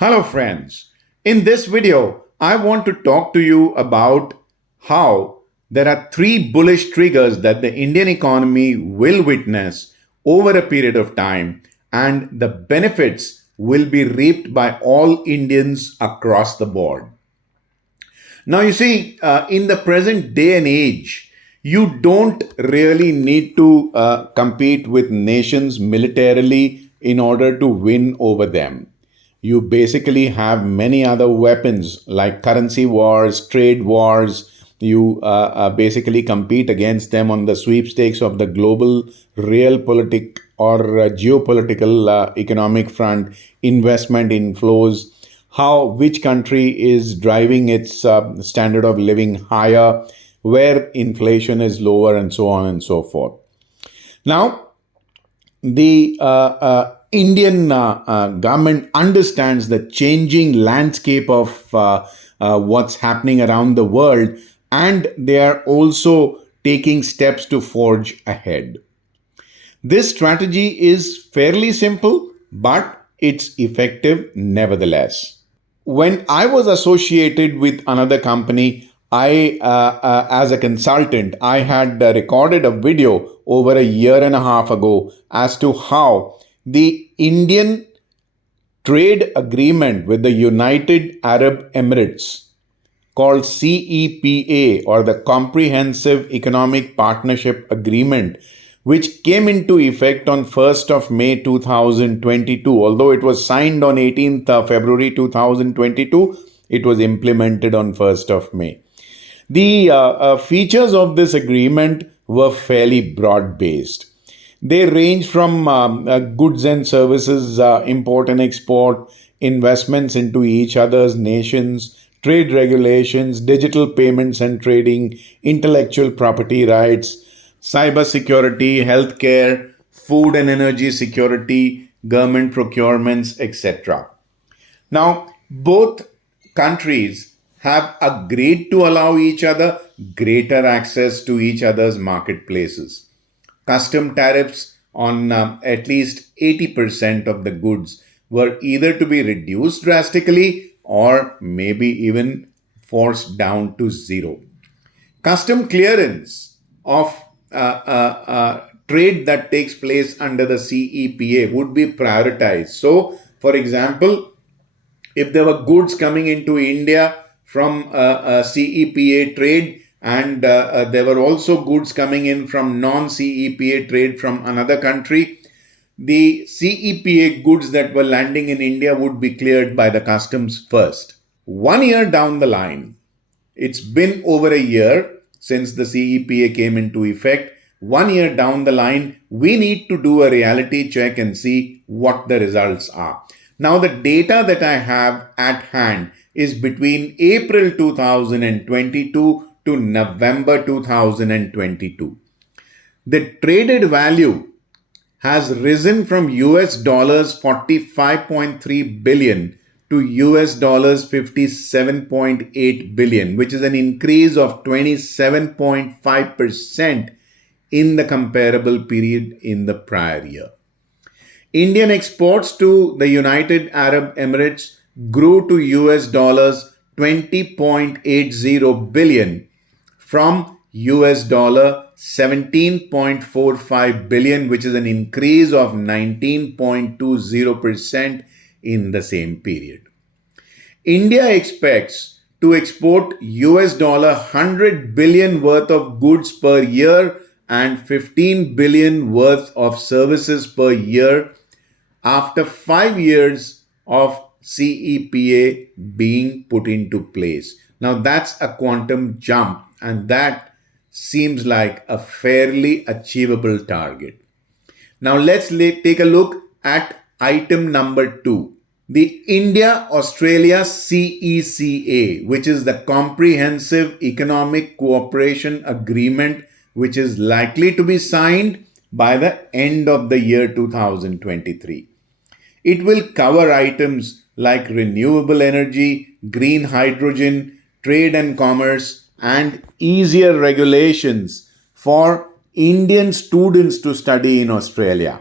Hello friends, in this video I want to talk to you about how there are three bullish triggers that the Indian economy will witness over a period of time and the benefits will be reaped by all Indians across the board. Now, you see, in the present day and age, you don't really need to compete with nations militarily in order to win over them. You basically have many other weapons like currency wars, trade wars. You basically compete against them on the sweepstakes of the global real politic or geopolitical economic front, investment inflows, how which country is driving its standard of living higher, where inflation is lower, and so on and so forth. Now, the Indian government understands the changing landscape of what's happening around the world, and they are also taking steps to forge ahead. This strategy is fairly simple, but it's effective nevertheless. When I was associated with another company, as a consultant, I had recorded a video over a year and a half ago as to how the Indian trade agreement with the United Arab Emirates, called CEPA, or the Comprehensive Economic Partnership Agreement, which came into effect on 1st of May 2022. Although it was signed on 18th of February 2022, it was implemented on 1st of May. The features of this agreement were fairly broad-based. They range from goods and services, import and export, investments into each other's nations, trade regulations, digital payments and trading, intellectual property rights, cyber security, healthcare, food and energy security, government procurements, etc. Now, both countries have agreed to allow each other greater access to each other's marketplaces. Custom tariffs on at least 80% of the goods were either to be reduced drastically or maybe even forced down to zero. Custom clearance of trade that takes place under the CEPA would be prioritized. So, for example, if there were goods coming into India from CEPA trade, and there were also goods coming in from non-CEPA trade from another country, the CEPA goods that were landing in India would be cleared by the customs first. 1 year down the line, it's been over a year since the CEPA came into effect. 1 year down the line, we need to do a reality check and see what the results are. Now, the data that I have at hand is between April 2022 to November 2022. The traded value has risen from US dollars 45.3 billion to US dollars 57.8 billion, which is an increase of 27.5% in the comparable period in the prior year. Indian exports to the United Arab Emirates grew to US dollars 20.80 billion from US dollar 17.45 billion, which is an increase of 19.20% in the same period. India expects to export US dollar 100 billion worth of goods per year and 15 billion worth of services per year after 5 years of CEPA being put into place. Now, that's a quantum jump, and that seems like a fairly achievable target. Now, let's take a look at item number 2. The India-Australia CECA, which is the Comprehensive Economic Cooperation Agreement, which is likely to be signed by the end of the year 2023. It will cover items like renewable energy, green hydrogen, trade and commerce, and easier regulations for Indian students to study in Australia.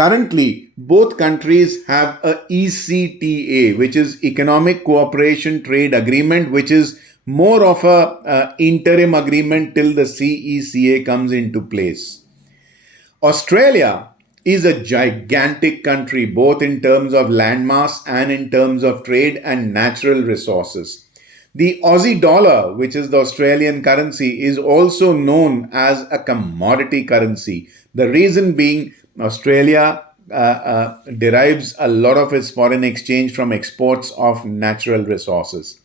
Currently, both countries have a ECTA, which is Economic Cooperation Trade Agreement, which is more of a interim agreement till the CECA comes into place. Australia is a gigantic country, both in terms of landmass and in terms of trade and natural resources. The Aussie dollar, which is the Australian currency, is also known as a commodity currency. The reason being, Australia derives a lot of its foreign exchange from exports of natural resources.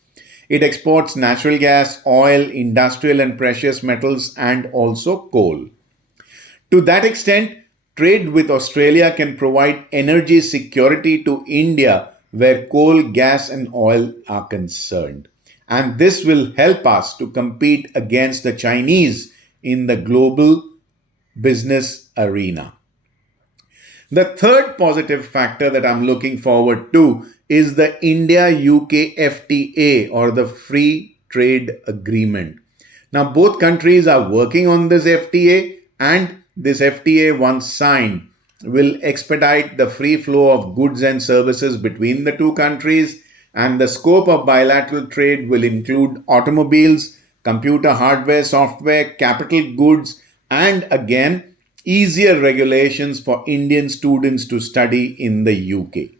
It exports natural gas, oil, industrial and precious metals, and also coal. To that extent, trade with Australia can provide energy security to India where coal, gas, and oil are concerned. And this will help us to compete against the Chinese in the global business arena. The third positive factor that I'm looking forward to is the India-UK FTA, or the Free Trade Agreement. Now, both countries are working on this FTA, and this FTA, once signed, will expedite the free flow of goods and services between the two countries, and the scope of bilateral trade will include automobiles, computer hardware, software, capital goods, and again, easier regulations for Indian students to study in the UK.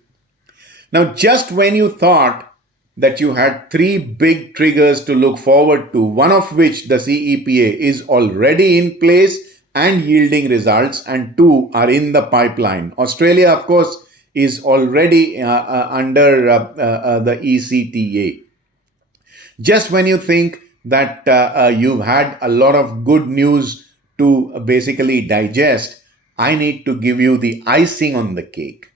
Now, just when you thought that you had three big triggers to look forward to, one of which, the CEPA, is already in place and yielding results, and two are in the pipeline. Australia, of course, is already under the ECTA. Just when you think that you've had a lot of good news to basically digest, I need to give you the icing on the cake.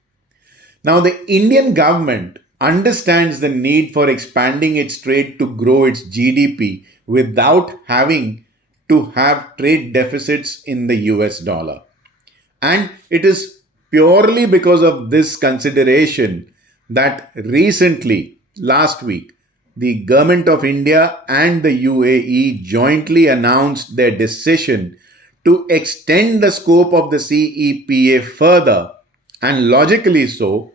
Now, the Indian government understands the need for expanding its trade to grow its GDP without having to have trade deficits in the US dollar. And it is purely because of this consideration that recently, last week, the government of India and the UAE jointly announced their decision to extend the scope of the CEPA further, and logically so,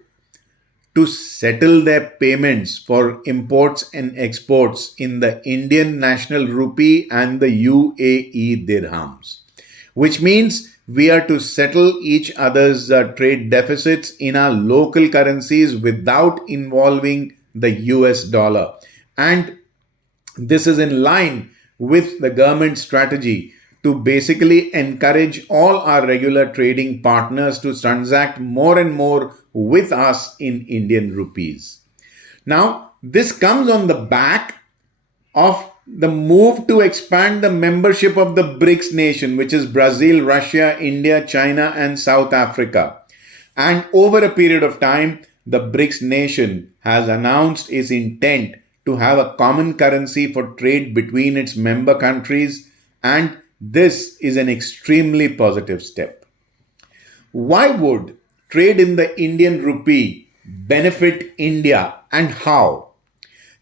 to settle their payments for imports and exports in the Indian National Rupee and the UAE Dirhams, which means we are to settle each other's trade deficits in our local currencies without involving the US dollar. And this is in line with the government strategy to basically encourage all our regular trading partners to transact more and more with us in Indian rupees. Now, this comes on the back of the move to expand the membership of the BRICS nation, which is Brazil, Russia, India, China, and South Africa. And over a period of time, the BRICS nation has announced its intent to have a common currency for trade between its member countries, and this is an extremely positive step. Why would trade in the Indian rupee benefit India, and how?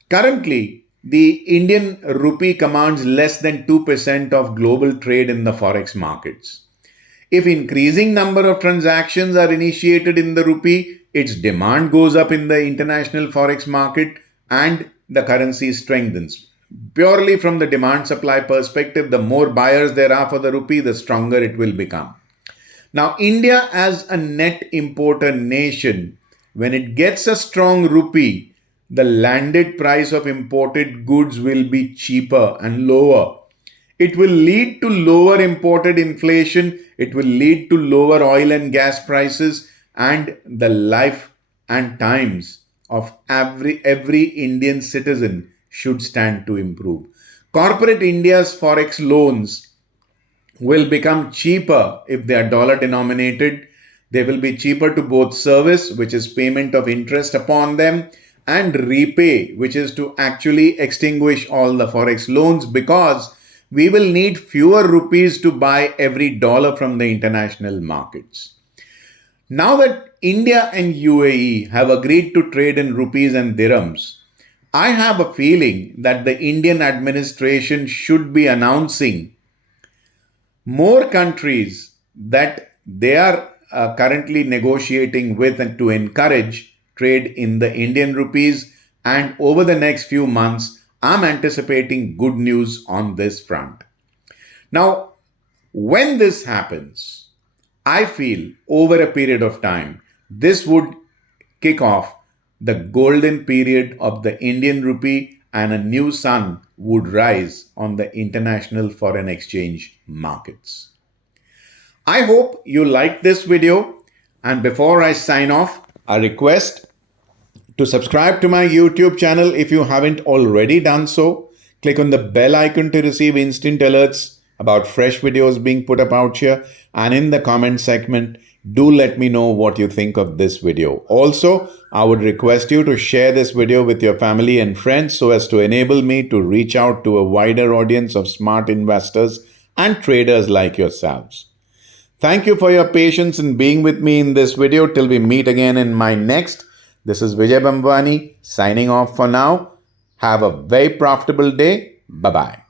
Currently, the Indian rupee commands less than 2% of global trade in the forex markets. If increasing number of transactions are initiated in the rupee, its demand goes up in the international forex market and the currency strengthens. Purely from the demand supply perspective, the more buyers there are for the rupee, the stronger it will become. Now, India as a net importer nation, when it gets a strong rupee, the landed price of imported goods will be cheaper and lower. It will lead to lower imported inflation, it will lead to lower oil and gas prices, and the life and times of every Indian citizen should stand to improve. Corporate India's forex loans will become cheaper if they are dollar denominated. They will be cheaper to both service, which is payment of interest upon them, and repay, which is to actually extinguish all the forex loans, because we will need fewer rupees to buy every dollar from the international markets. Now that India and UAE have agreed to trade in rupees and dirhams, I have a feeling that the Indian administration should be announcing more countries that they are currently negotiating with and to encourage trade in the Indian rupees. And over the next few months, I'm anticipating good news on this front. Now, when this happens, I feel over a period of time, this would kick off the golden period of the Indian rupee and a new sun would rise on the international foreign exchange markets. I hope you liked this video, and before I sign off, a request to subscribe to my YouTube channel if you haven't already done so. Click on the bell icon to receive instant alerts about fresh videos being put up out here, and in the comment segment, do let me know what you think of this video. Also, I would request you to share this video with your family and friends so as to enable me to reach out to a wider audience of smart investors and traders like yourselves. Thank you for your patience in being with me in this video. Till we meet again in my next. This is Vijay Bhambwani signing off for now. Have a very profitable day. Bye-bye.